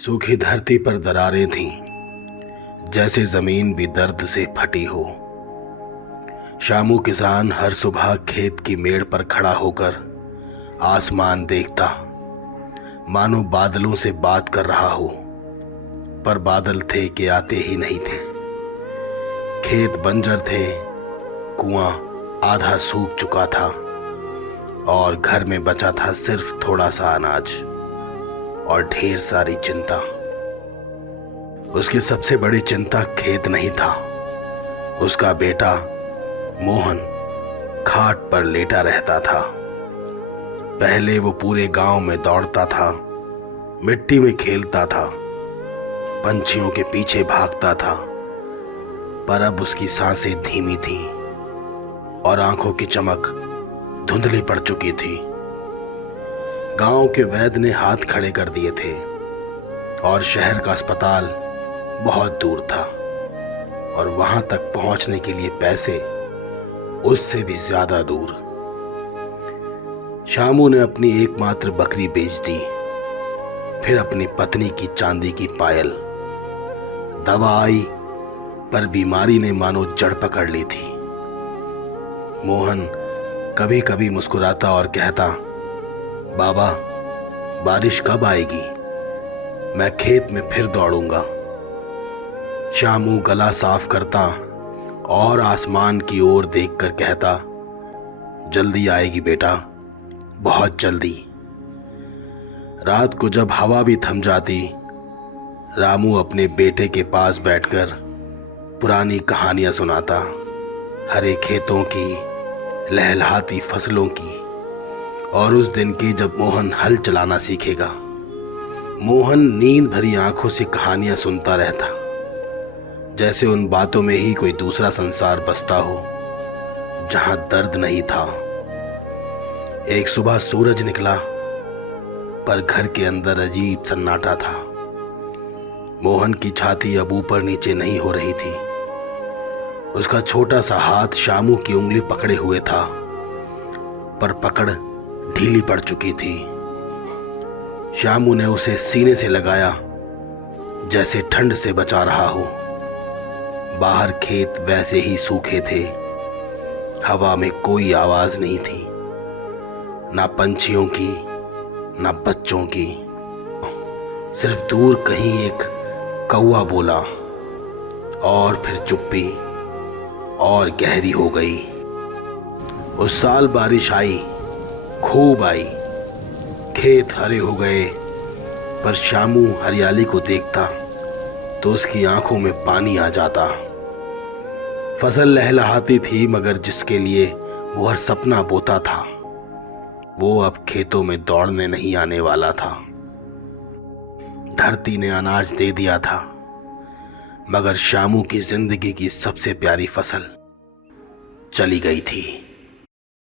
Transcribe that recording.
सूखी धरती पर दरारें थीं, जैसे जमीन भी दर्द से फटी हो। शामू किसान हर सुबह खेत की मेड़ पर खड़ा होकर आसमान देखता, मानो बादलों से बात कर रहा हो, पर बादल थे कि आते ही नहीं थे। खेत बंजर थे, कुआं आधा सूख चुका था और घर में बचा था सिर्फ थोड़ा सा अनाज और ढेर सारी चिंता। उसकी सबसे बड़ी चिंता खेत नहीं था, उसका बेटा मोहन खाट पर लेटा रहता था। पहले वो पूरे गांव में दौड़ता था, मिट्टी में खेलता था, पंछियों के पीछे भागता था, पर अब उसकी सांसें धीमी थीं और आंखों की चमक धुंधली पड़ चुकी थी। गांव के वैद्य ने हाथ खड़े कर दिए थे और शहर का अस्पताल बहुत दूर था और वहां तक पहुंचने के लिए पैसे उससे भी ज्यादा दूर। शामू ने अपनी एकमात्र बकरी बेच दी, फिर अपनी पत्नी की चांदी की पायल। दवा आई, पर बीमारी ने मानो जड़ पकड़ ली थी। मोहन कभी कभी मुस्कुराता और कहता, बाबा, बारिश कब आएगी? मैं खेत में फिर दौड़ूंगा। शामू गला साफ करता और आसमान की ओर देखकर कहता, जल्दी आएगी बेटा, बहुत जल्दी। रात को जब हवा भी थम जाती, रामू अपने बेटे के पास बैठकर पुरानी कहानियां सुनाता, हरे खेतों की, लहलहाती फसलों की और उस दिन की जब मोहन हल चलाना सीखेगा। मोहन नींद भरी आंखों से कहानियां सुनता रहता, जैसे उन बातों में ही कोई दूसरा संसार बसता हो जहां दर्द नहीं था। एक सुबह सूरज निकला, पर घर के अंदर अजीब सन्नाटा था। मोहन की छाती अब ऊपर नीचे नहीं हो रही थी। उसका छोटा सा हाथ शामू की उंगली पकड़े हुए था, पर पकड़ ढीली पड़ चुकी थी। शामू ने उसे सीने से लगाया, जैसे ठंड से बचा रहा हो। बाहर खेत वैसे ही सूखे थे, हवा में कोई आवाज नहीं थी, ना पंछियों की, ना बच्चों की। सिर्फ दूर कहीं एक कौवा बोला और फिर चुप्पी और गहरी हो गई। उस साल बारिश आई, खूब आई, खेत हरे हो गए, पर शामू हरियाली को देखता तो उसकी आंखों में पानी आ जाता। फसल लहलहाती थी, मगर जिसके लिए वो हर सपना बोता था, वो अब खेतों में दौड़ने नहीं आने वाला था। धरती ने अनाज दे दिया था, मगर शामू की जिंदगी की सबसे प्यारी फसल चली गई थी।